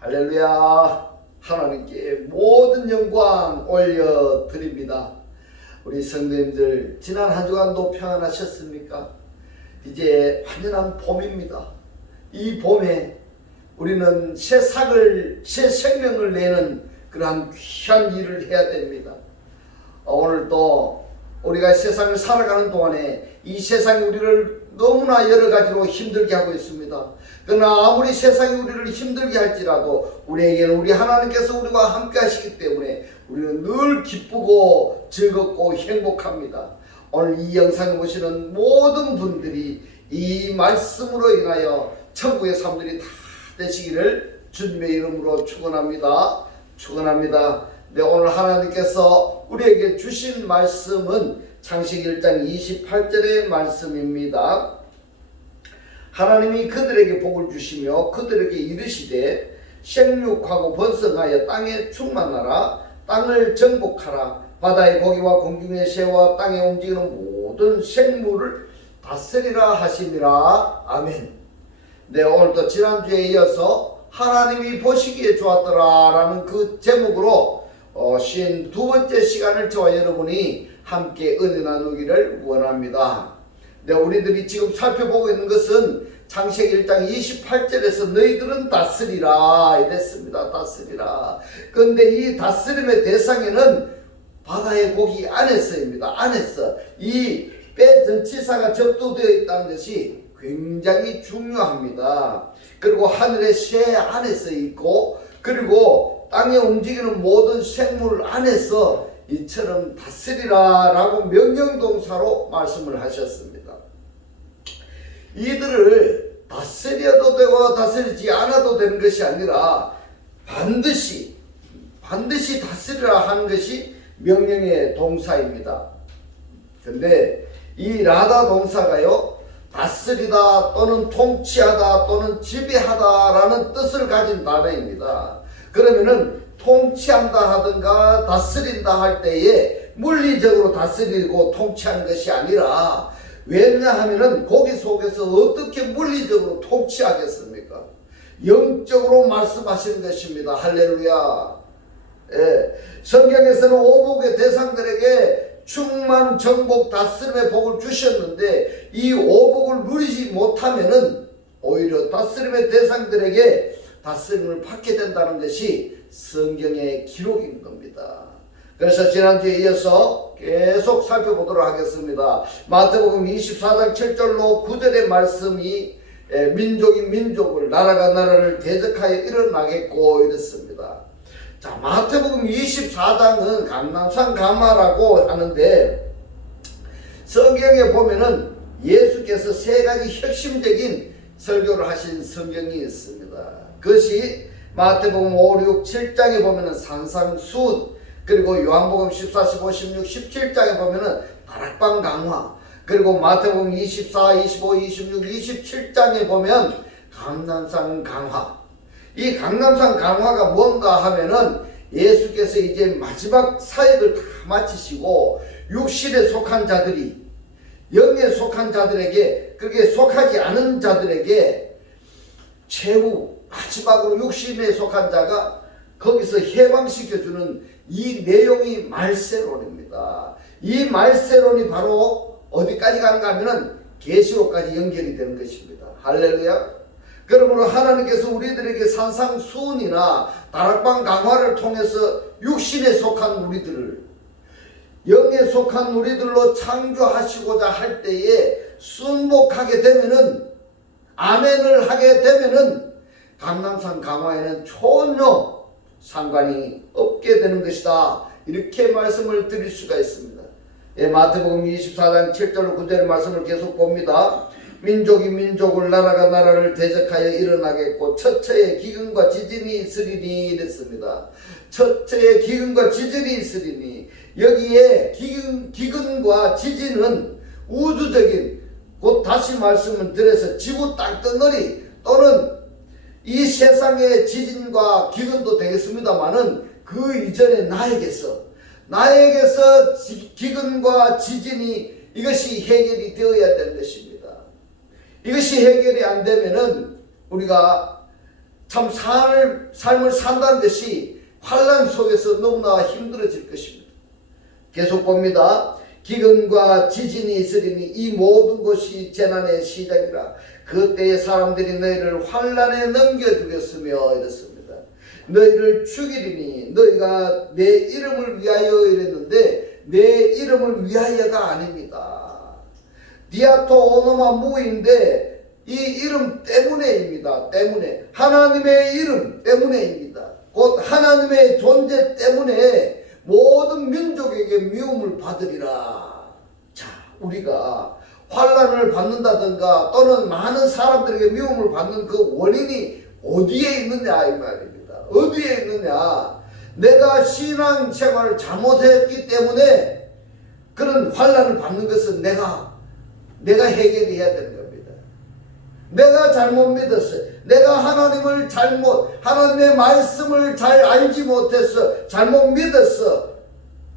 할렐루야. 하나님께 모든 영광 올려드립니다. 우리 성도님들 지난 한 주간도 평안하셨습니까? 이제 완연한 봄입니다. 이 봄에 우리는 새 삭을, 새 생명을 내는 그러한 귀한 일을 해야 됩니다. 오늘 또 우리가 세상을 살아가는 동안에 이 세상이 우리를 너무나 여러 가지로 힘들게 하고 있습니다. 그러나 아무리 세상이 우리를 힘들게 할지라도 우리에게는 우리 하나님께서 우리와 함께 하시기 때문에 우리는 늘 기쁘고 즐겁고 행복합니다. 오늘 이 영상을 보시는 모든 분들이 이 말씀으로 인하여 천국의 삶들이 다 되시기를 주님의 이름으로 축원합니다. 축원합니다. 네, 오늘 하나님께서 우리에게 주신 말씀은 창세기 1장 28절의 말씀입니다. 하나님이 그들에게 복을 주시며 그들에게 이르시되 생육하고 번성하여 땅에 충만하라. 땅을 정복하라. 바다의 고기와 공중의 새와 땅에 움직이는 모든 생물을 다스리라 하시니라. 아멘. 네, 오늘도 지난주에 이어서 하나님이 보시기에 좋았더라 라는 그 제목으로 52번째 시간을 저와 여러분이 함께 은혜 나누기를 원합니다. 네, 우리들이 지금 살펴보고 있는 것은 창세기 1장 28절에서 너희들은 다스리라 이랬습니다. 다스리라. 그런데 이 다스림의 대상에는 바다의 고기 안에서입니다. 안에서 이 뼈 전치사가 접두되어 있다는 것이 굉장히 중요합니다. 그리고 하늘의 새 안에서 있고, 그리고 땅에 움직이는 모든 생물 안에서 이처럼 다스리라 라고 명령동사로 말씀을 하셨습니다. 이들을 다스려도 되고 다스리지 않아도 되는 것이 아니라 반드시 다스리라 하는 것이 명령의 동사입니다. 근데 이 라다 동사가요, 다스리다 또는 통치하다 또는 지배하다 라는 뜻을 가진 단어입니다. 그러면은 통치한다 하든가 다스린다 할 때에 물리적으로 다스리고 통치하는 것이 아니라, 왜냐하면은 거기 속에서 어떻게 물리적으로 통치하겠습니까? 영적으로 말씀하시는 것입니다. 할렐루야. 예. 성경에서는 오복의 대상들에게 충만, 정복, 다스림의 복을 주셨는데 이 오복을 누리지 못하면은 오히려 다스림의 대상들에게 다스림을 받게 된다는 것이 성경의 기록인 겁니다. 그래서 지난주에 이어서 계속 살펴보도록 하겠습니다. 마태복음 24장 7절로 9절의 말씀이 민족이 민족을, 나라가 나라를 대적하여 일어나겠고 이랬습니다. 자, 마태복음 24장은 감람산 감화라고 하는데, 성경에 보면은 예수께서 세 가지 핵심적인 설교를 하신 성경이 있습니다. 그것이 마태복음 5, 6, 7장에 보면은 산상수훈, 그리고 요한복음 14, 15, 16, 17장에 보면은 다락방 강화, 그리고 마태복음 24, 25, 26, 27장에 보면 감람산 강화. 이 감람산 강화가 뭔가 하면은 예수께서 이제 마지막 사역을 다 마치시고 육신에 속한 자들이 영에 속한 자들에게, 그렇게 속하지 않은 자들에게 최후 마지막으로 육신에 속한 자가 거기서 해방시켜주는 이 내용이 말세론입니다. 이 말세론이 바로 어디까지 가는가 하면은 계시록까지 연결이 되는 것입니다. 할렐루야. 그러므로 하나님께서 우리들에게 산상수훈이나 다락방 강화를 통해서 육신에 속한 우리들을 영에 속한 우리들로 창조하시고자 할 때에 순복하게 되면은, 아멘을 하게 되면은 감람산 강화에는 전혀 상관이 없게 되는 것이다. 이렇게 말씀을 드릴 수가 있습니다. 마태복음 24장 7절 9절의 말씀을 계속 봅니다. 민족이 민족을, 나라가 나라를 대적하여 일어나겠고 첫째에 기근과 지진이 있으리니 이랬습니다. 첫째에 기근과 지진이 있으리니, 여기에 기근과 지진은 우주적인, 곧 다시 말씀을 드려서 지구 땅덩어리 또는 이 세상의 지진과 기근도 되겠습니다마는 그 이전에 나에게서 기근과 지진이 이것이 해결이 되어야 되는 것입니다. 이것이 해결이 안 되면은 우리가 참 삶을 산다는 것이 환난 속에서 너무나 힘들어질 것입니다. 계속 봅니다. 기근과 지진이 있으리니 이 모든 것이 재난의 시작이라. 그때에 사람들이 너희를 환난에 넘겨주겠으며 이랬습니다. 너희를 죽이리니 너희가 내 이름을 위하여 이랬는데 내 이름을 위하여가 아닙니다. 디아토 오노마 무인데 이 이름 때문에입니다. 때문에 하나님의 이름 때문에입니다. 곧 하나님의 존재 때문에 모든 민족에게 미움을 받으리라. 자, 우리가 환난을 받는다든가 또는 많은 사람들에게 미움을 받는 그 원인이 어디에 있느냐 이 말입니다. 어디에 있느냐? 내가 신앙생활을 잘못했기 때문에 그런 환난을 받는 것은 내가 해결이 해야 되는 겁니다. 내가 잘못 믿었어요. 내가 하나님의 말씀을 잘 알지 못해서 잘못 믿었어.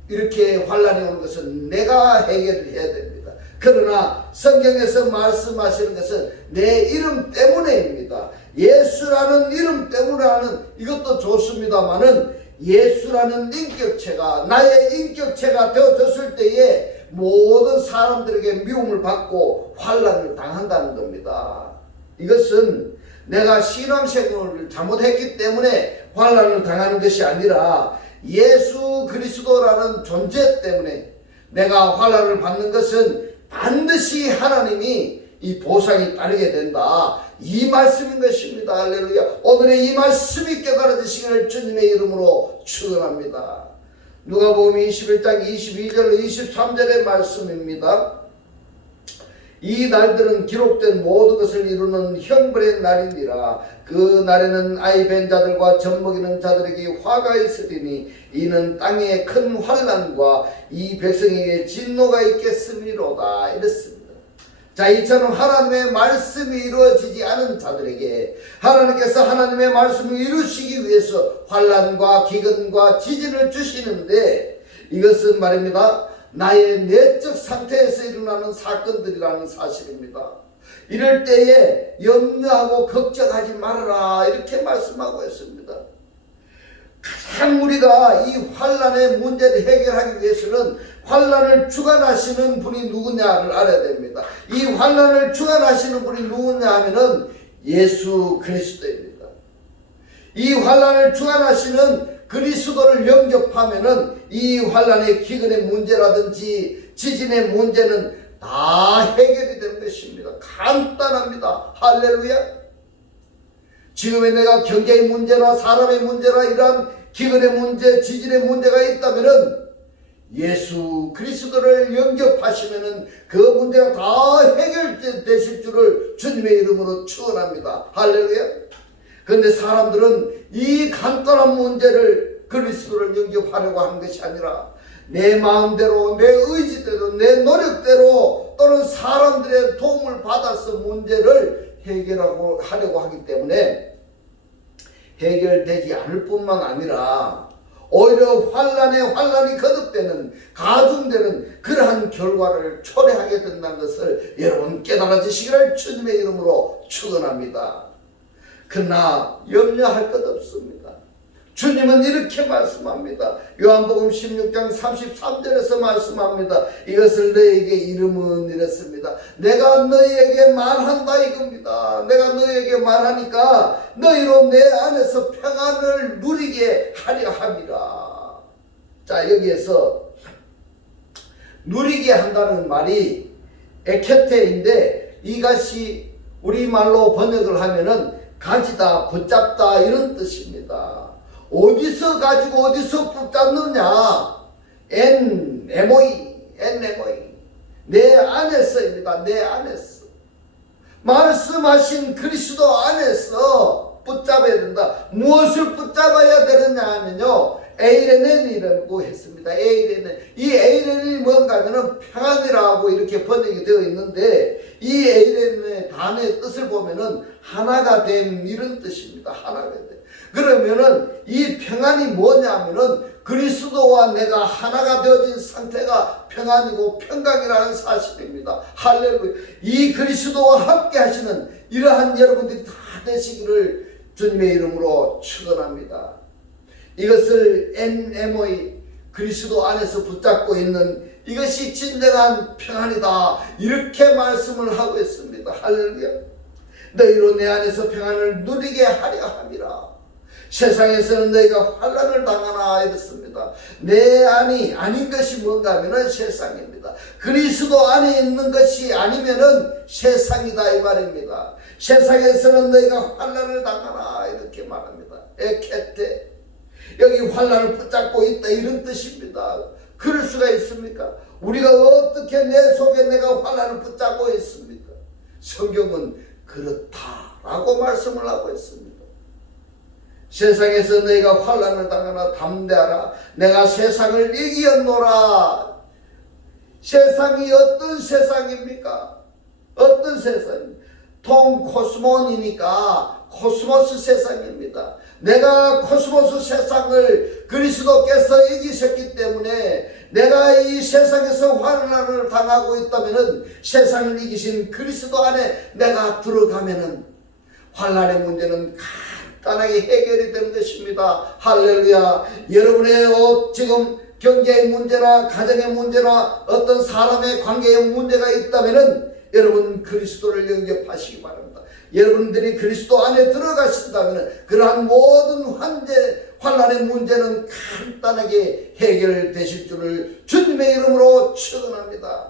이렇게 환난이 오는 것은 내가 해결을 해야 됩니다. 그러나 성경에서 말씀하시는 것은 내 이름 때문에입니다. 예수라는 이름 때문에 하는 이것도 좋습니다만은 예수라는 인격체가 나의 인격체가 되어졌을 때에 모든 사람들에게 미움을 받고 환난을 당한다는 겁니다. 이것은 내가 신앙생활을 잘못했기 때문에 환난을 당하는 것이 아니라 예수 그리스도라는 존재 때문에 내가 환난을 받는 것은 반드시 하나님이 이 보상이 따르게 된다. 이 말씀인 것입니다. 할렐루야. 오늘의 이 말씀이 깨달아지시기를 주님의 이름으로 축원합니다. 누가복음 21장 22절 23절의 말씀입니다. 이 날들은 기록된 모든 것을 이루는 형벌의 날이니라. 그 날에는 아이 벤 자들과 젖먹이는 자들에게 화가 있으리니 이는 땅에 큰 환난과 이 백성에게 진노가 있겠음이로다. 이랬습니다. 자, 이처럼 하나님의 말씀이 이루어지지 않은 자들에게 하나님께서 하나님의 말씀을 이루시기 위해서 환난과 기근과 지진을 주시는데 이것은 말입니다. 나의 내적 상태에서 일어나는 사건들이라는 사실입니다. 이럴 때에 염려하고 걱정하지 말아라 이렇게 말씀하고 있습니다. 가장 우리가 이 환난의 문제를 해결하기 위해서는 환난을 주관하시는 분이 누구냐를 알아야 됩니다. 이 환난을 주관하시는 분이 누구냐 하면은 예수 그리스도입니다. 이 환난을 주관하시는 그리스도를 영접하면은 이 환난의 기근의 문제라든지 지진의 문제는 다 해결이 되는 것입니다. 간단합니다. 할렐루야. 지금의 내가 경제의 문제나 사람의 문제나 이러한 기근의 문제, 지진의 문제가 있다면은 예수 그리스도를 영접하시면은 그 문제가 다 해결되실 줄을 주님의 이름으로 축원합니다. 할렐루야. 그런데 사람들은 이 간단한 문제를 그리스도를 영접하려고 하는 것이 아니라 내 마음대로, 내 의지대로, 내 노력대로 또는 사람들의 도움을 받아서 문제를 하려고 하기 때문에 해결되지 않을 뿐만 아니라 오히려 환란이 거듭되는, 가중되는 그러한 결과를 초래하게 된다는 것을 여러분 깨달아지시기를 주님의 이름으로 축원합니다. 그러나 염려할 것 없습니다. 주님은 이렇게 말씀합니다. 요한복음 16장 33절에서 말씀합니다. 이것을 너희에게 이름은 이랬습니다. 내가 너희에게 말한다 이겁니다. 내가 너희에게 말하니까 너희로 내 안에서 평안을 누리게 하려 함이라. 자, 여기에서 누리게 한다는 말이 에케테인데 이것이 우리말로 번역을 하면은 가지다, 붙잡다 이런 뜻입니다. 어디서 가지고 어디서 붙잡느냐? 엔에모이 내 안에서입니다. 내 안에서 말씀하신 그리스도 안에서 붙잡아야 된다. 무엇을 붙잡아야 되느냐 하면요, 에이레넨이라고 했습니다. 에이레넨. 이 에이레넨이 뭔가 하면은 평안이라고 이렇게 번역이 되어 있는데 이 에이레넨의 단어의 뜻을 보면은 하나가 됨 이런 뜻입니다. 하나가 됨. 그러면은 이 평안이 뭐냐면은 그리스도와 내가 하나가 되어진 상태가 평안이고 평강이라는 사실입니다. 할렐루야. 이 그리스도와 함께 하시는 이러한 여러분들이 다 되시기를 주님의 이름으로 축원합니다. 이것을 NMO의 그리스도 안에서 붙잡고 있는 이것이 진정한 평안이다, 이렇게 말씀을 하고 있습니다. 할렐루야. 너희로 내 안에서 평안을 누리게 하려 함이라. 세상에서는 너희가 환난을 당하나 이렇습니다. 내 안이 아닌 것이 뭔가 하면은 세상입니다. 그리스도 안에 있는 것이 아니면은 세상이다 이 말입니다. 세상에서는 너희가 환난을 당하나 이렇게 말합니다. 에케테, 여기 환난을 붙잡고 있다 이런 뜻입니다. 그럴 수가 있습니까? 우리가 어떻게 내 속에 내가 환난을 붙잡고 있습니까? 성경은 그렇다라고 말씀을 하고 있습니다. 세상에서 너희가 환난을 당하나 담대하라. 내가 세상을 이기었노라. 세상이 어떤 세상입니까? 어떤 세상입니까? 통코스몬이니까 코스모스 세상입니다. 내가 코스모스 세상을 그리스도께서 이기셨기 때문에 내가 이 세상에서 환난을 당하고 있다면은 세상을 이기신 그리스도 안에 내가 들어가면은 환난의 문제는 간단하게 해결이 되는 것입니다. 할렐루야. 여러분의 지금 경제의 문제나 가정의 문제나 어떤 사람의 관계의 문제가 있다면은 여러분 그리스도를 영접하시기 바랍니다. 여러분들이 그리스도 안에 들어가신다면 그러한 모든 환난의 문제는 간단하게 해결되실 줄을 주님의 이름으로 축원합니다.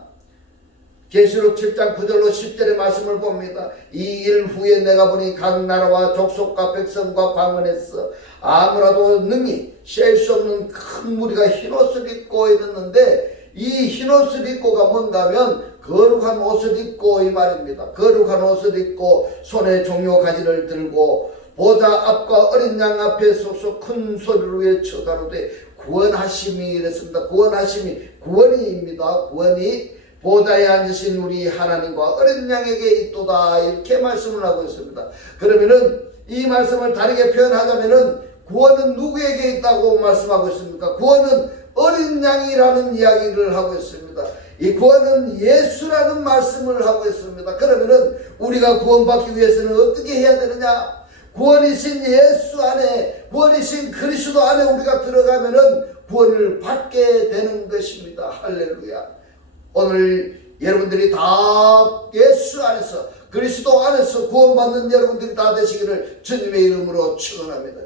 계시록 7장 9절로 10절의 말씀을 봅니다. 이 일 후에 내가 보니 각 나라와 족속과 백성과 방언했어. 아무라도 능히 셀 수 없는 큰 무리가 흰옷을 입고 이랬는데, 이 흰옷을 입고가 뭔가 하면 거룩한 옷을 입고 이 말입니다. 거룩한 옷을 입고 손에 종려 가지를 들고 보좌 앞과 어린 양 앞에 서서 큰 소리로 외쳐 가로되 구원하심이 이랬습니다. 구원하심이 구원이입니다. 구원이 보좌에 앉으신 우리 하나님과 어린 양에게 있도다, 이렇게 말씀을 하고 있습니다. 그러면은 이 말씀을 다르게 표현하자면은 구원은 누구에게 있다고 말씀하고 있습니까? 구원은 어린 양이라는 이야기를 하고 있습니다. 이 구원은 예수라는 말씀을 하고 있습니다. 그러면은 우리가 구원받기 위해서는 어떻게 해야 되느냐? 구원이신 예수 안에, 구원이신 그리스도 안에 우리가 들어가면은 구원을 받게 되는 것입니다. 할렐루야. 오늘 여러분들이 다 예수 안에서, 그리스도 안에서 구원받는 여러분들이 다 되시기를 주님의 이름으로 축원합니다.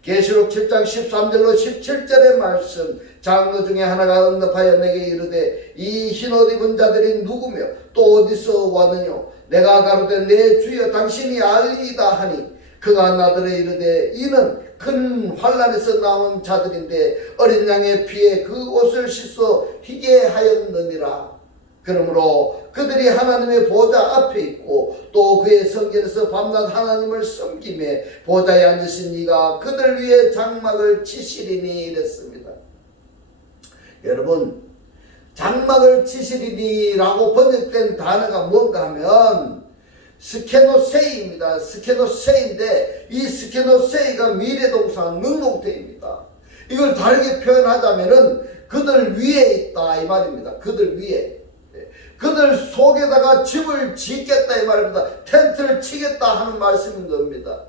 계시록 7장 13절로 17절의 말씀, 장로 중에 하나가 응답하여 내게 이르되 이 흰옷 입은 자들이 누구며 또 어디서 왔느뇨? 내가 가로되 내 주여 당신이 알리이다 하니, 그가 나더러 이르되 이는 큰 환난에서 나온 자들인데 어린 양의 피에 그 옷을 씻어 희게 하였느니라. 그러므로 그들이 하나님의 보좌 앞에 있고 또 그의 성전에서 밤낮 하나님을 섬기매 보좌에 앉으신 이가 그들 위에 장막을 치시리니 이랬습니다. 여러분, 장막을 치시리니라고 번역된 단어가 뭔가 하면 스케노세이입니다. 스케노세이인데 이 스케노세이가 미래동사 능동태입니다. 이걸 다르게 표현하자면은 그들 위에 있다 이 말입니다. 그들 위에, 그들 속에다가 집을 짓겠다 이 말입니다. 텐트를 치겠다 하는 말씀인 겁니다.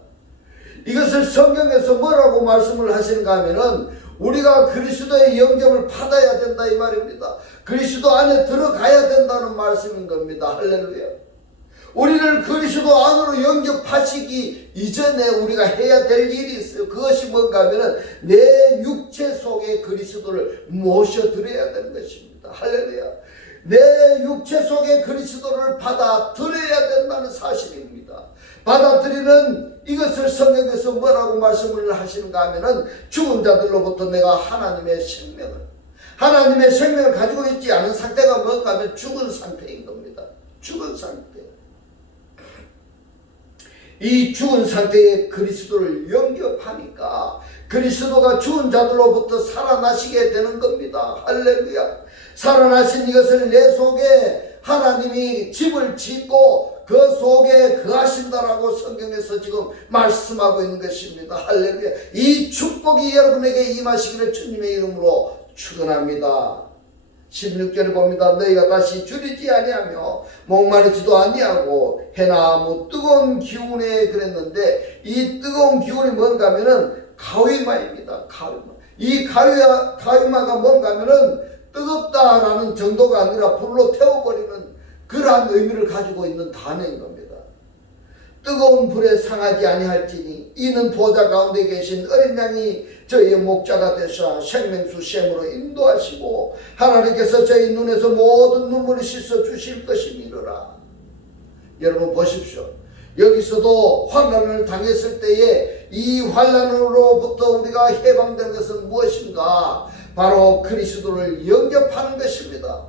이것을 성경에서 뭐라고 말씀을 하시는가 하면은 우리가 그리스도의 영접을 받아야 된다 이 말입니다. 그리스도 안에 들어가야 된다는 말씀인 겁니다. 할렐루야. 우리를 그리스도 안으로 영접하시기 이전에 우리가 해야 될 일이 있어요. 그것이 뭔가 하면은 내 육체 속에 그리스도를 모셔드려야 되는 것입니다. 할렐루야. 내 육체 속에 그리스도를 받아들여야 된다는 사실입니다. 받아들이는 이것을 성경에서 뭐라고 말씀을 하시는가 하면은 죽은 자들로부터 내가 하나님의 생명을 가지고 있지 않은 상태가 뭔가 하면 죽은 상태인 겁니다. 죽은 상태. 이 죽은 상태에 그리스도를 영접하니까 그리스도가 죽은 자들로부터 살아나시게 되는 겁니다. 할렐루야. 살아나신 이것을 내 속에 하나님이 집을 짓고 그 속에 거하신다라고 성경에서 지금 말씀하고 있는 것입니다. 할렐루야. 이 축복이 여러분에게 임하시기를 주님의 이름으로 축원합니다. 16절에 봅니다. 너희가 다시 줄이지 아니하며 목마르지도 아니하고 해나 뜨거운 기운에 그랬는데, 이 뜨거운 기운이 뭔가 하면은 가위마입니다. 가위마. 이 가위마가 뭔가 하면은 뜨겁다라는 정도가 아니라 불로 태워버리는 그러한 의미를 가지고 있는 단어인 겁니다. 뜨거운 불에 상하지 아니할지니 이는 보좌 가운데 계신 어린 양이 저희의 목자가 되사 생명수 샘으로 인도하시고 하나님께서 저희 눈에서 모든 눈물을 씻어 주실 것이니라. 여러분 보십시오. 여기서도 환난을 당했을 때에 이 환난으로부터 우리가 해방되는 것은 무엇인가? 바로 그리스도를 영접하는 것입니다.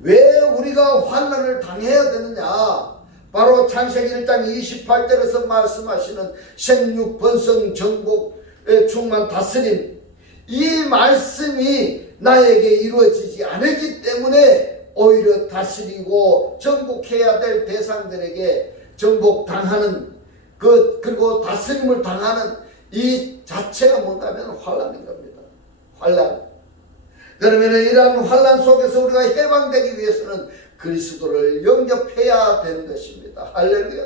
왜 우리가 환난을 당해야 되느냐? 바로 창세기 1장 28절에서 말씀하시는 생육 번성 정복의 충만 다스림, 이 말씀이 나에게 이루어지지 않았기 때문에 오히려 다스리고 정복해야 될 대상들에게 정복당하는 그리고 다스림을 당하는 이 자체가 뭔가 하면 환난인 겁니다. 환난. 그러면 이러한 환난 속에서 우리가 해방되기 위해서는 그리스도를 영접해야 되는 것입니다. 할렐루야.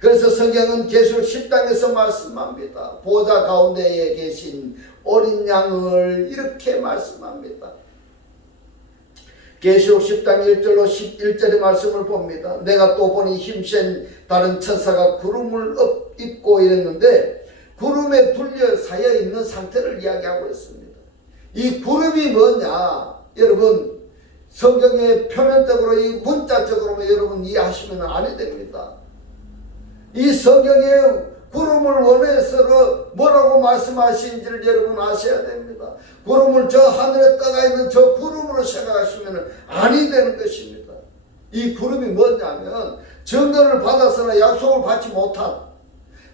그래서 성경은 계시록 10장에서 말씀합니다. 보좌 가운데에 계신 어린 양을 이렇게 말씀합니다. 계시록 10장 1절로 11절의 말씀을 봅니다. 내가 또 보니 힘센 다른 천사가 구름을 입고 이랬는데, 구름에 둘러싸여 있는 상태를 이야기하고 있습니다. 이 구름이 뭐냐? 여러분 성경의 표면적으로 이 문자적으로만 여러분 이해하시면 아니 됩니다. 이 성경의 구름을 원해서 뭐라고 말씀하시는지를 여러분 아셔야 됩니다. 구름을 저 하늘에 떠가 있는 저 구름으로 생각하시면 아니 되는 것입니다. 이 구름이 뭐냐면 증거를 받아서나 약속을 받지 못한,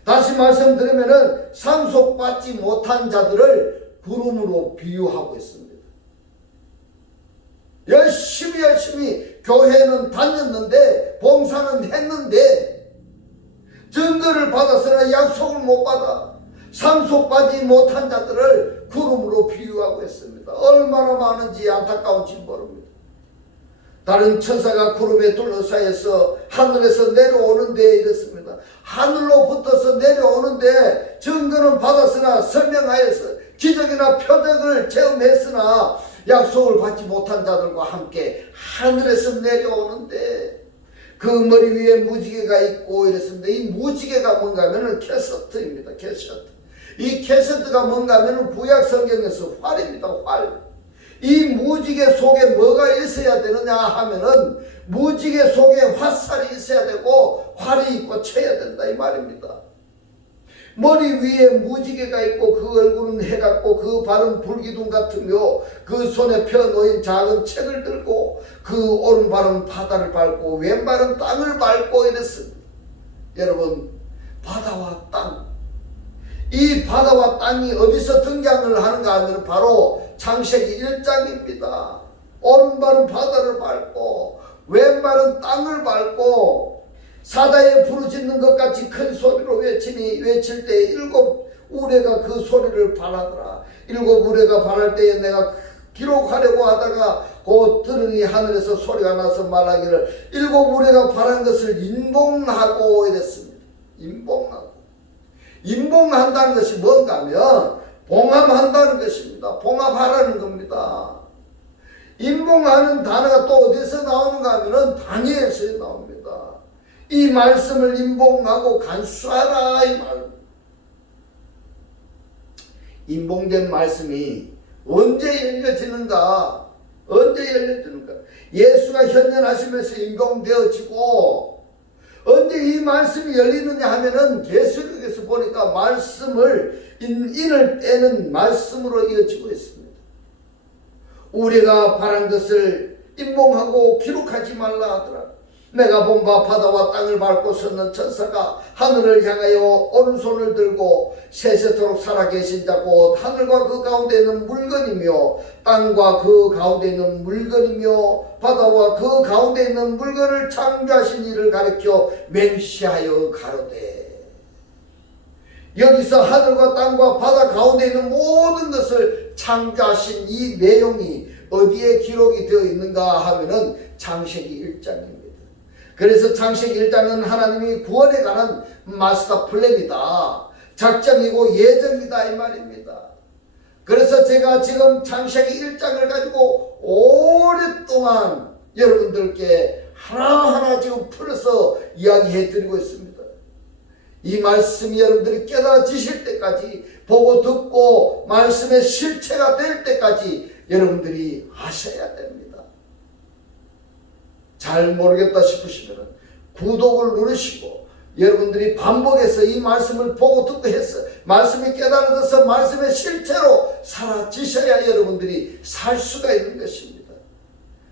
다시 말씀드리면 상속받지 못한 자들을 구름으로 비유하고 있습니다. 열심히 교회는 다녔는데 봉사는 했는데 증거를 받아서나 약속을 못 받아 상속받지 못한 자들을 구름으로 비유하고 있습니다. 얼마나 많은지 안타까운지 모릅니다. 다른 천사가 구름에 둘러싸여서 하늘에서 내려오는데 이랬습니다. 하늘로 붙어서 내려오는데 증거는 받았으나 설명하여서 기적이나 표적을 체험했으나 약속을 받지 못한 자들과 함께 하늘에서 내려오는데 그 머리 위에 무지개가 있고 이랬습니다. 이 무지개가 뭔가 하면 캐서트입니다. 캐서트. 이 캐서트가 뭔가 하면 구약 성경에서 활입니다. 활. 이 무지개 속에 뭐가 있어야 되느냐 하면은 무지개 속에 화살이 있어야 되고 활이 있고 쳐야 된다 이 말입니다. 머리 위에 무지개가 있고 그 얼굴은 해 같고 그 발은 불기둥 같으며 그 손에 펴놓인 작은 책을 들고 그 오른발은 바다를 밟고 왼발은 땅을 밟고 이랬습니다. 여러분 바다와 땅, 이 바다와 땅이 어디서 등장을 하는가 하면 바로 창세기 1장입니다. 오른발은 바다를 밟고 왼발은 땅을 밟고 사자에 부르짖는 것 같이 큰 소리로 외칠 때 일곱 우레가 그 소리를 발하더라. 일곱 우레가 발할 때에 내가 기록하려고 하다가 곧 들으니 하늘에서 소리가 나서 말하기를 일곱 우레가 발한 것을 인봉하고 이랬습니다. 인봉한다는 것이 뭔가 하면 봉합한다는 것입니다. 봉합하라는 겁니다. 인봉하는 단어가 또 어디서 나오는가 하면 다니엘서에 나옵니다. 이 말씀을 인봉하고 간수하라 이 말. 인봉된 말씀이 언제 열려지는가? 언제 열려지는가? 예수가 현존하시면서 인봉되어지고 언제 이 말씀이 열리느냐 하면은 계시록에서 보니까 말씀을 인을 떼는 말씀으로 이어지고 있습니다. 우리가 바란 것을 인봉하고 기록하지 말라 하더라. 내가 본 바 바다와 땅을 밟고 섰는 천사가 하늘을 향하여 오른손을 들고 세세토록 살아계신 자 곧 하늘과 그 가운데 있는 물건이며 땅과 그 가운데 있는 물건이며 바다와 그 가운데 있는 물건을 창조하신 이를 가리켜 맹시하여 가로되. 여기서 하늘과 땅과 바다 가운데 있는 모든 것을 창조하신 이 내용이 어디에 기록이 되어 있는가 하면은 창세기 1장입니다. 그래서 창세기 1장은 하나님이 구원에 관한 마스터 플랜이다, 작정이고 예정이다 이 말입니다. 그래서 제가 지금 창세기 1장을 가지고 오랫동안 여러분들께 하나하나 지금 풀어서 이야기해 드리고 있습니다. 이 말씀이 여러분들이 깨달아지실 때까지, 보고 듣고 말씀의 실체가 될 때까지 여러분들이 하셔야 됩니다. 잘 모르겠다 싶으시면 구독을 누르시고, 여러분들이 반복해서 이 말씀을 보고 듣고 해서 말씀이 깨달아져서 말씀의 실체로 사라지셔야 여러분들이 살 수가 있는 것입니다.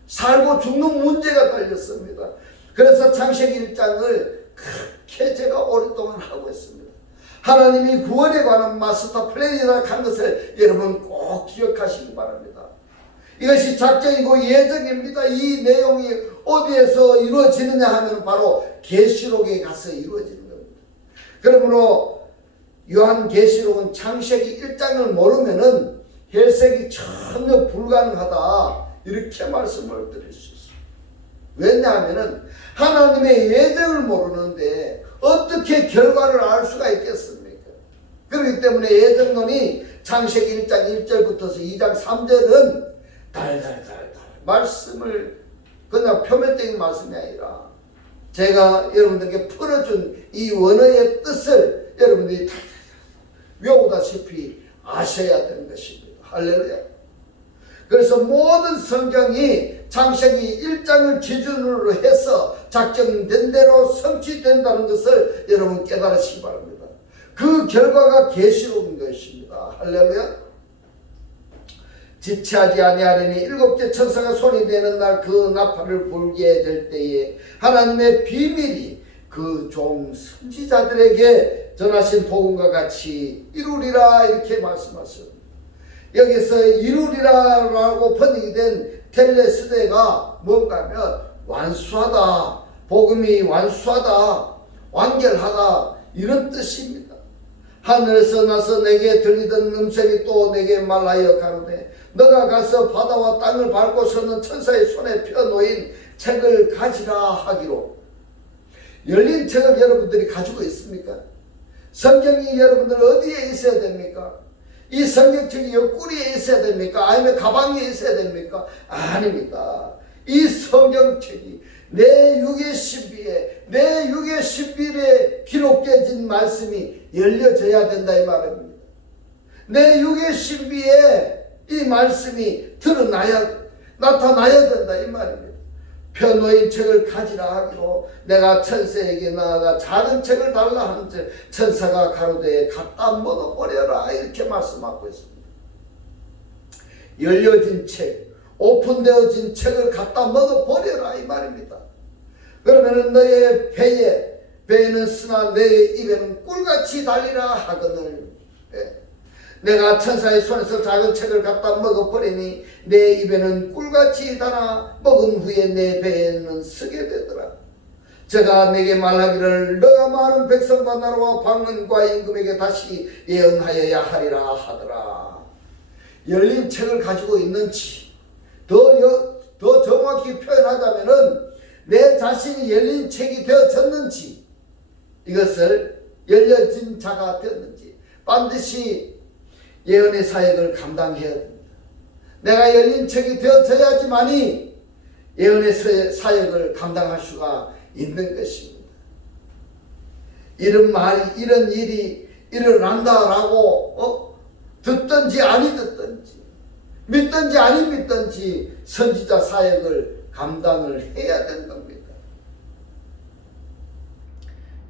살고 죽는 문제가 달렸습니다. 그래서 창세기 1장을 그렇게 제가 오랫동안 하고 있습니다. 하나님이 구원에 관한 마스터 플랜이라고 한 것을 여러분 꼭 기억하시기 바랍니다. 이것이 작정이고 예정입니다. 이 내용이 어디에서 이루어지느냐 하면 바로 계시록에 가서 이루어지는 겁니다. 그러므로 요한계시록은 창세기 1장을 모르면은 해석이 전혀 불가능하다, 이렇게 말씀을 드릴 수 있습니다. 왜냐하면은 하나님의 예정을 모르는데 어떻게 결과를 알 수가 있겠습니까? 그렇기 때문에 예정론이 창세기 1장 1절부터 2장 3절은 달달달달 말씀을 그냥 표면적인 말씀이 아니라 제가 여러분들에게 풀어준 이 원어의 뜻을 여러분들이 달달달 외우다시피 아셔야 되는 것입니다. 할렐루야. 그래서 모든 성경이 창세기 1장을 기준으로 해서 작정된 대로 성취된다는 것을 여러분 깨달으시기 바랍니다. 그 결과가 계시록인 것입니다. 할렐루야. 지체하지 아니하리니 7째 천사가 손이 되는 날 그 나팔을 불게 될 때에 하나님의 비밀이 그 종 선지자들에게 전하신 복음과 같이 이루리라, 이렇게 말씀하셨습니다. 여기서 이루리라라고 번역이 된 텔레스데가 뭔가 하면 완수하다, 복음이 완수하다, 완결하다, 이런 뜻입니다. 하늘에서 나서 내게 들리던 음성이 또 내게 말하여 가로되 너가 가서 바다와 땅을 밟고 서는 천사의 손에 펴놓인 책을 가지라 하기로. 열린 책을 여러분들이 가지고 있습니까? 성경이 여러분들 어디에 있어야 됩니까? 이 성경책이 옆구리에 있어야 됩니까? 아니면 가방에 있어야 됩니까? 아닙니다. 이 성경책이 내 육의 신비에, 내 육의 신비에 기록되어진 말씀이 열려져야 된다 이 말입니다. 내 육의 신비에 이 말씀이 나타나야 된다 이 말입니다. 펴놓인 책을 가지라 하기로 내가 천사에게 나아가 작은 책을 달라 한즉 천사가 가로되 갖다 먹어버려라, 이렇게 말씀하고 있습니다. 열려진 책, 오픈되어진 책을 갖다 먹어버려라 이 말입니다. 그러면은 너의 배에는 쓰나 내 입에는 꿀같이 달리라 하거늘. 내가 천사의 손에서 작은 책을 갖다 먹어버리니 내 입에는 꿀같이 달아 먹은 후에 내 배에는 쓰게 되더라. 제가 내게 말하기를 너가 많은 백성과 나라와 방언과 임금에게 다시 예언하여야 하리라 하더라. 열린 책을 가지고 있는지, 더 정확히 표현하자면은 내 자신이 열린 책이 되어졌는지, 이것을 열려진 자가 되었는지 반드시 예언의 사역을 감당해야 됩니다. 내가 열린 책이 되어져야지만이 예언의 사역을 감당할 수가 있는 것입니다. 이런 일이 일어난다라고 듣든지 아니 듣든지, 믿든지 아니 믿든지 선지자 사역을 감당을 해야 되는 겁니다.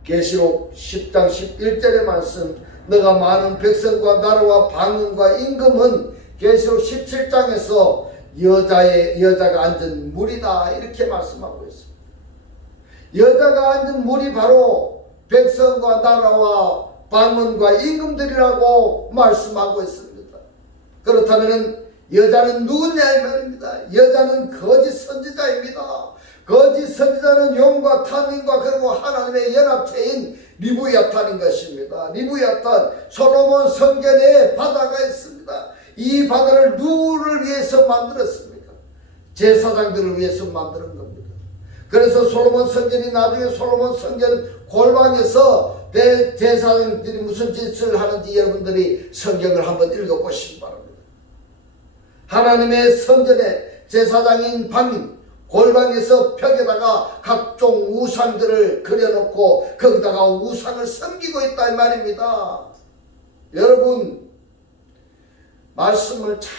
계시록 10장 11절의 말씀, 너가 많은 백성과 나라와 방언과 임금은 계시록 17장에서 여자가 앉은 물이다, 이렇게 말씀하고 있습니다. 여자가 앉은 물이 바로 백성과 나라와 방언과 임금들이라고 말씀하고 있습니다. 그렇다면 여자는 누구냐 이 말입니다. 여자는 거짓 선지자입니다. 거짓 선지자는 용과 탄인과 그리고 하나님의 연합체인 리브야탄인 것입니다. 리브야탄, 솔로몬 성전에 바다가 있습니다. 이 바다를 누구를 위해서 만들었습니까? 제사장들을 위해서 만드는 겁니다. 그래서 솔로몬 성전이 나중에 솔로몬 성전 골방에서 대제사장들이 무슨 짓을 하는지 여러분들이 성경을 한번 읽어보시기 바랍니다. 하나님의 성전에 제사장인 방인 골방에서 벽에다가 각종 우상들을 그려놓고 거기다가 우상을 섬기고 있다 이 말입니다. 여러분 말씀을 잘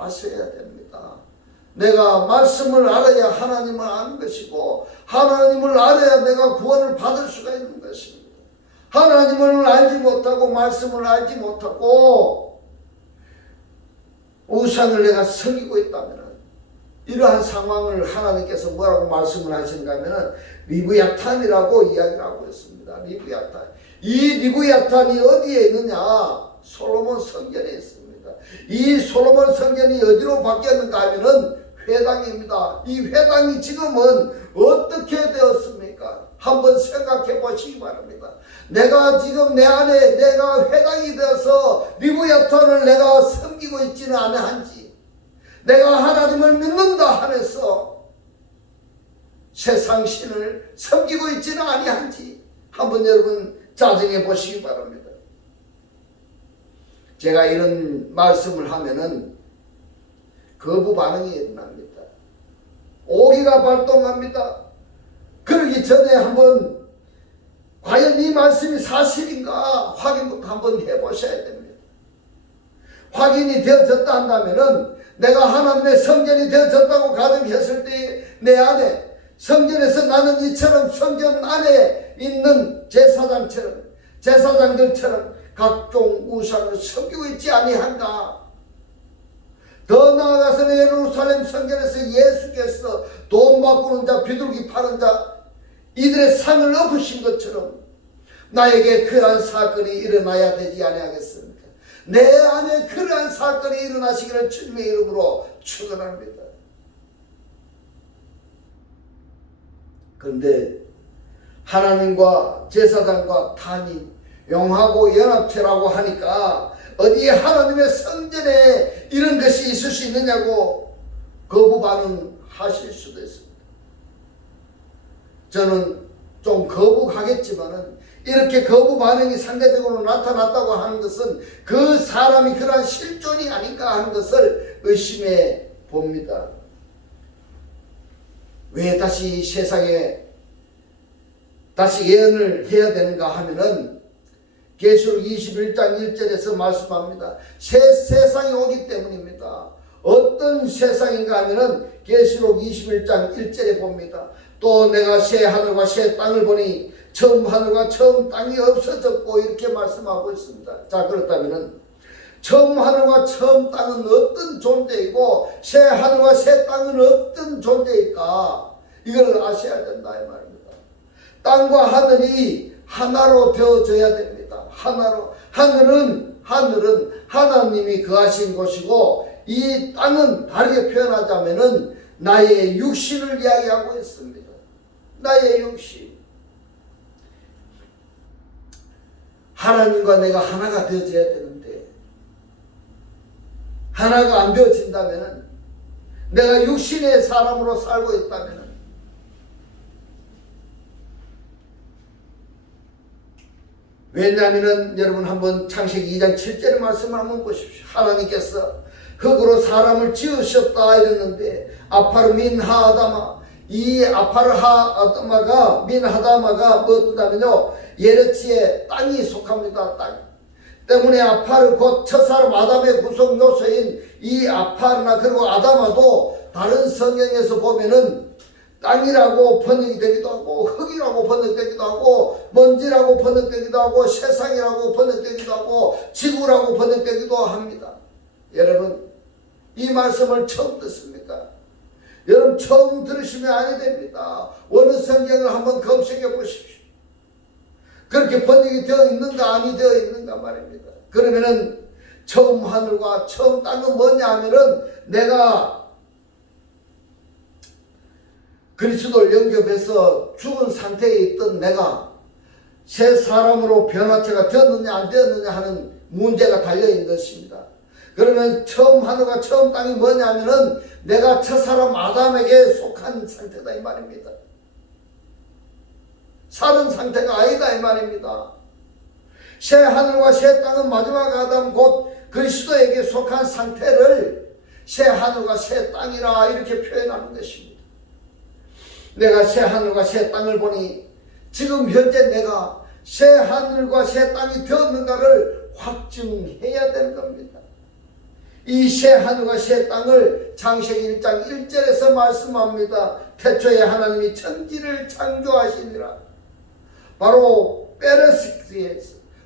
아셔야 됩니다. 내가 말씀을 알아야 하나님을 아는 것이고 하나님을 알아야 내가 구원을 받을 수가 있는 것입니다. 하나님을 알지 못하고 말씀을 알지 못하고 우상을 내가 섬기고 있다면 이러한 상황을 하나님께서 뭐라고 말씀을 하시는가 하면 리브야탄이라고 이야기를 하고 있습니다. 리브야탄. 이 리브야탄이 어디에 있느냐? 솔로몬 성전에 있습니다. 이 솔로몬 성전이 어디로 바뀌었는가 하면은 회당입니다. 이 회당이 지금은 어떻게 되었습니까? 한번 생각해 보시기 바랍니다. 내가 지금 내 안에 내가 회당이 되어서 리브야탄을 내가 섬기고 있지는 아니한지, 내가 하나님을 믿는다 하면서 세상 신을 섬기고 있지는 아니한지 한번 여러분 자정해 보시기 바랍니다. 제가 이런 말씀을 하면은 거부 반응이 일어납니다. 오기가 발동합니다. 그러기 전에 한번 과연 이 말씀이 사실인가 확인부터 한번 해보셔야 됩니다. 확인이 되어졌다 한다면은 내가 하나님의 성전이 되어졌다고 가정했을 때 내 안에 성전에서 나는 이처럼 성전 안에 있는 제사장들처럼 각종 우상을 섬기고 있지 아니한가. 더 나아가서는 예루살렘 성전에서 예수께서 돈 바꾸는 자, 비둘기 파는 자 이들의 상을 엎으신 것처럼 나에게 그러한 사건이 일어나야 되지 아니하겠습니까? 내 안에 그러한 사건이 일어나시기를 주님의 이름으로 축원합니다. 그런데 하나님과 제사장과 탄이 용하고 연합체라고 하니까 어디에 하나님의 성전에 이런 것이 있을 수 있느냐고 거부 반응하실 수도 있습니다. 저는 좀 거부하겠지만은 이렇게 거부 반응이 상대적으로 나타났다고 하는 것은 그 사람이 그러한 실존이 아닌가 하는 것을 의심해 봅니다. 왜 다시 세상에 다시 예언을 해야 되는가 하면은 계시록 21장 1절에서 말씀합니다. 새 세상이 오기 때문입니다. 어떤 세상인가 하면은 계시록 21장 1절에 봅니다. 또 내가 새 하늘과 새 땅을 보니 처음 하늘과 처음 땅이 없어졌고 이렇게 말씀하고 있습니다. 자, 그렇다면은 처음 하늘과 처음 땅은 어떤 존재이고 새 하늘과 새 땅은 어떤 존재일까? 이걸 아셔야 된다 이 말입니다. 땅과 하늘이 하나로 되어져야 됩니다. 하나로. 하늘은 하나님이 거하신 곳이고 이 땅은 다르게 표현하자면은 나의 육신을 이야기하고 있습니다. 나의 육신. 하나님과 내가 하나가 되어져야 되는데 하나가 안 되어진다면은 내가 육신의 사람으로 살고 있다면은 왜냐하면은 여러분 한번 창세기 2장 7절의 말씀을 한번 보십시오. 하나님께서 흙으로 사람을 지으셨다 이랬는데 아파르 민하아다마 이 아파르 하아다마가 민하다마가 무엇이냐면요 예레치의 땅이 속합니다. 땅 때문에 아파르 곧 첫사람 아담의 구성 요소인 이 아파르나 그리고 아다마도 다른 성경에서 보면은 땅이라고 번역이 되기도 하고 흙이라고 번역되기도 하고 먼지라고 번역되기도 하고 세상이라고 번역되기도 하고 지구라고 번역되기도 합니다. 여러분 이 말씀을 처음 듣습니까? 여러분 처음 들으시면 아니 됩니다. 어느 성경을 한번 검색해 보십시오. 그렇게 번역이 되어 있는가 아니 되어 있는가 말입니다. 그러면은 처음 하늘과 처음 땅은 뭐냐 하면은 내가 그리스도를 영접해서 죽은 상태에 있던 내가 새 사람으로 변화체가 되었느냐 안 되었느냐 하는 문제가 달려있는 것입니다. 그러면 처음 하늘과 처음 땅이 뭐냐면은 내가 첫사람 아담에게 속한 상태다 이 말입니다. 사는 상태가 아니다 이 말입니다. 새 하늘과 새 땅은 마지막 아담 곧 그리스도에게 속한 상태를 새 하늘과 새 땅이라 이렇게 표현하는 것입니다. 내가 새 하늘과 새 땅을 보니 지금 현재 내가 새 하늘과 새 땅이 되었는가를 확증해야 되는 겁니다. 이 새 하늘과 새 땅을 창세기 1장 1절에서 말씀합니다. 태초에 하나님이 천지를 창조하시니라. 바로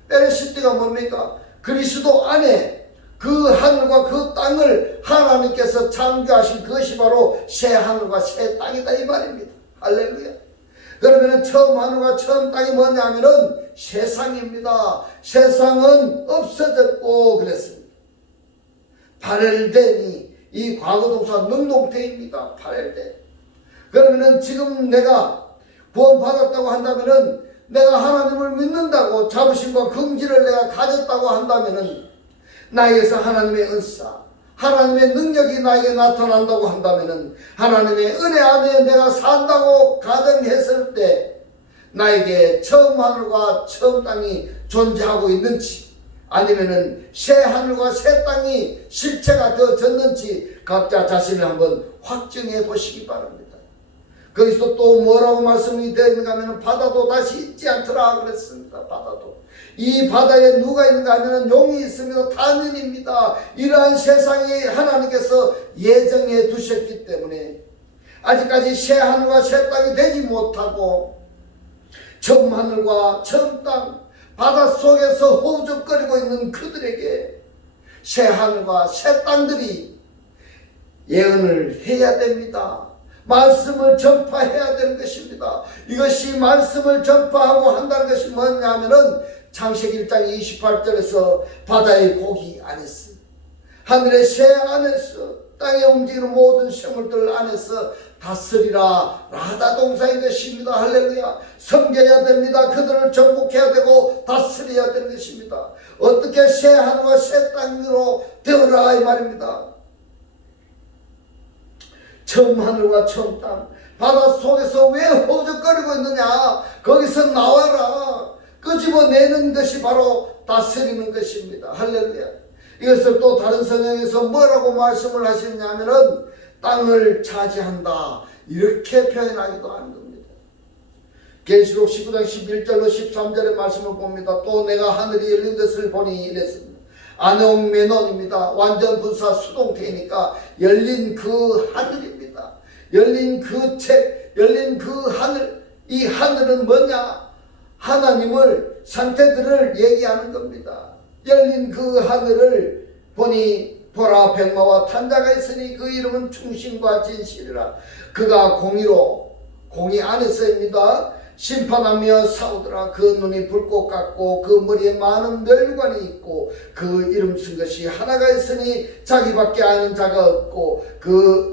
베레시트가 뭡니까? 그리스도 안에 그 하늘과 그 땅을 하나님께서 창조하신 그것이 바로 새 하늘과 새 땅이다 이 말입니다. 할렐루야. 그러면 처음 하늘과 처음 땅이 뭐냐면은 세상입니다. 세상은 없어졌고 그랬습니다. 발열되니 이 과거동사 능동태입니다. 발열되. 그러면은 지금 내가 구원받았다고 한다면은 내가 하나님을 믿는다고 자부심과 긍지를 내가 가졌다고 한다면은 나에게서 하나님의 은사, 하나님의 능력이 나에게 나타난다고 한다면은 하나님의 은혜 안에 내가 산다고 가정했을 때 나에게 처음 하늘과 처음 땅이 존재하고 있는지 아니면은 새 하늘과 새 땅이 실체가 되어졌는지 각자 자신을 한번 확증해 보시기 바랍니다. 거기서 또 뭐라고 말씀이 되어 있는가 하면 바다도 다시 있지 않더라 그랬습니다. 바다도. 이 바다에 누가 있는가 하면 용이 있습니다. 탄인입니다. 이러한 세상이 하나님께서 예정해 두셨기 때문에 아직까지 새 하늘과 새 땅이 되지 못하고 처음 하늘과 처음 땅 바닷속에서 허우적거리고 있는 그들에게 새 하늘과 새 땅들이 예언을 해야 됩니다. 말씀을 전파해야 되는 것입니다. 이것이 말씀을 전파하고 한다는 것이 뭐냐면은 창세기 1장 28절에서 바다의 고기 안에서 하늘의 새 안에서 땅에 움직이는 모든 생물들 안에서 다스리라 라다 동사인 것입니다. 할렐루야. 섬겨야 됩니다. 그들을 정복해야 되고 다스려야 되는 것입니다. 어떻게 새 하늘과 새 땅으로 되어라 이 말입니다. 처음 하늘과 처음 땅 바닷속에서 왜 허우적거리고 있느냐. 거기서 나와라. 끄집어내는 것이 바로 다스리는 것입니다. 할렐루야. 이것을 또 다른 성경에서 뭐라고 말씀을 하시냐면은 땅을 차지한다 이렇게 표현하기도 하는 겁니다. 계시록 19장 11절로 13절의 말씀을 봅니다. 또 내가 하늘이 열린 것을 보니 이랬습니다. 아뇽메논입니다. 완전 분사 수동태이니까 열린 그 하늘입니다. 열린 그 책, 열린 그 하늘. 이 하늘은 뭐냐? 하나님을 상태들을 얘기하는 겁니다. 열린 그 하늘을 보니 보라 백마와 탄자가 있으니 그 이름은 충신과 진실이라. 그가 공의로 공의 안에서입니다. 심판하며 싸우더라. 그 눈이 불꽃 같고 그 머리에 많은 멸관이 있고 그 이름 쓴 것이 하나가 있으니 자기밖에 아는 자가 없고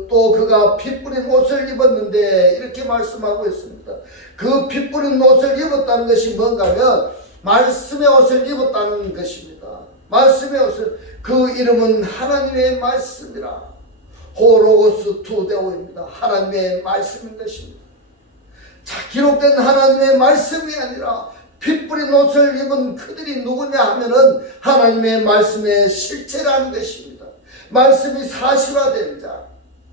또 그가 피 뿌린 옷을 입었는데 이렇게 말씀하고 있습니다. 그 피 뿌린 옷을 입었다는 것이 뭔가 하면 말씀의 옷을 입었다는 것입니다. 말씀의 옷을. 그 이름은 하나님의 말씀이라. 호로고스 투데오입니다. 하나님의 말씀인 것입니다. 자, 기록된 하나님의 말씀이 아니라 피 뿌린 옷을 입은 그들이 누구냐 하면은 하나님의 말씀의 실체라는 것입니다. 말씀이 사실화된 자.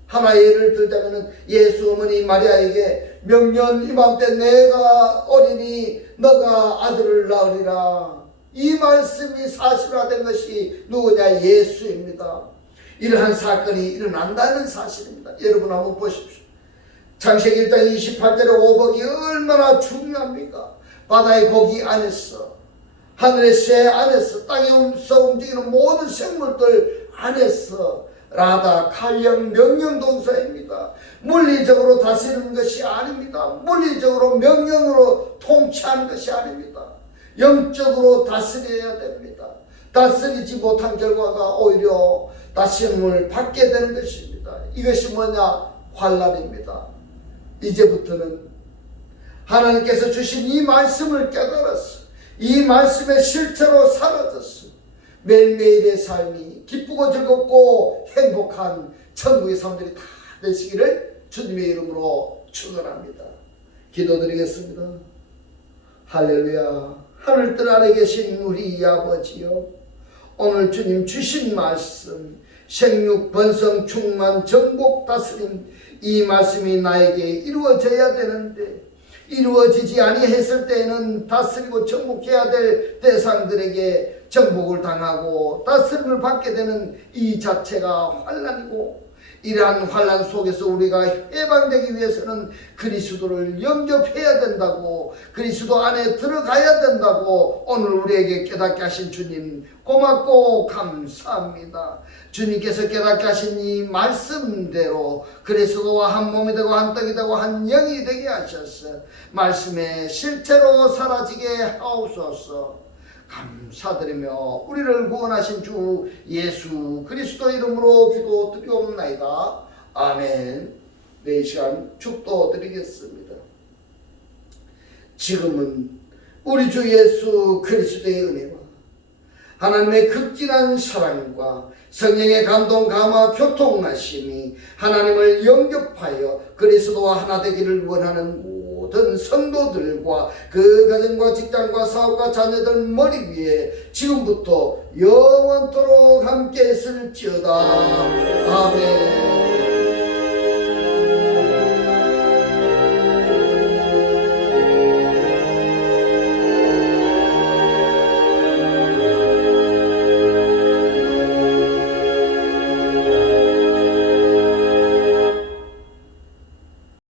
하나의 예를 들자면은 예수 어머니 마리아에게 명년 이맘때 내가 어리니 너가 아들을 낳으리라. 이 말씀이 사실화된 것이 누구냐? 예수입니다. 이러한 사건이 일어난다는 사실입니다. 여러분 한번 보십시오. 창세기 1장 28절의 오복이 얼마나 중요합니까? 바다의 고기 안에서, 하늘의 새 안에서, 땅에서 움직이는 모든 생물들 안에서 라다 칼령 명령 동사입니다. 물리적으로 다스리는 것이 아닙니다. 물리적으로 명령으로 통치하는 것이 아닙니다. 영적으로 다스려야 됩니다. 다스리지 못한 결과가 오히려 다시음을 받게 되는 것입니다. 이것이 뭐냐? 환난입니다. 이제부터는 하나님께서 주신 이 말씀을 깨달았어. 이 말씀의 실체로 사라졌어. 매일매일의 삶이 기쁘고 즐겁고 행복한 천국의 사람들이 다 되시기를 주님의 이름으로 축원합니다. 기도드리겠습니다. 할렐루야. 하늘들 아래 계신 우리 아버지요, 오늘 주님 주신 말씀 생육 번성 충만 정복 다스림, 이 말씀이 나에게 이루어져야 되는데 이루어지지 아니했을 때에는 다스리고 정복해야 될 대상들에게 정복을 당하고 다스림을 받게 되는 이 자체가 환난이고, 이러한 환난 속에서 우리가 해방되기 위해서는 그리스도를 영접해야 된다고, 그리스도 안에 들어가야 된다고 오늘 우리에게 깨닫게 하신 주님 고맙고 감사합니다. 주님께서 깨닫게 하신 이 말씀대로 그리스도와 한 몸이 되고 한 떡이 되고 한 영이 되게 하셔서 말씀의 실체로 사라지게 하옵소서. 감사드리며 우리를 구원하신 주 예수 그리스도 이름으로 기도드리옵나이다. 아멘. 네, 이 시간 축도드리겠습니다. 지금은 우리 주 예수 그리스도의 은혜와 하나님의 극진한 사랑과 성령의 감동 감화 교통하심이 하나님을 영접하여 그리스도와 하나 되기를 원하는 모든 성도들과 그 가정과 직장과 사업과 자녀들 머리 위에 지금부터 영원토록 함께 있을지어다. 아멘.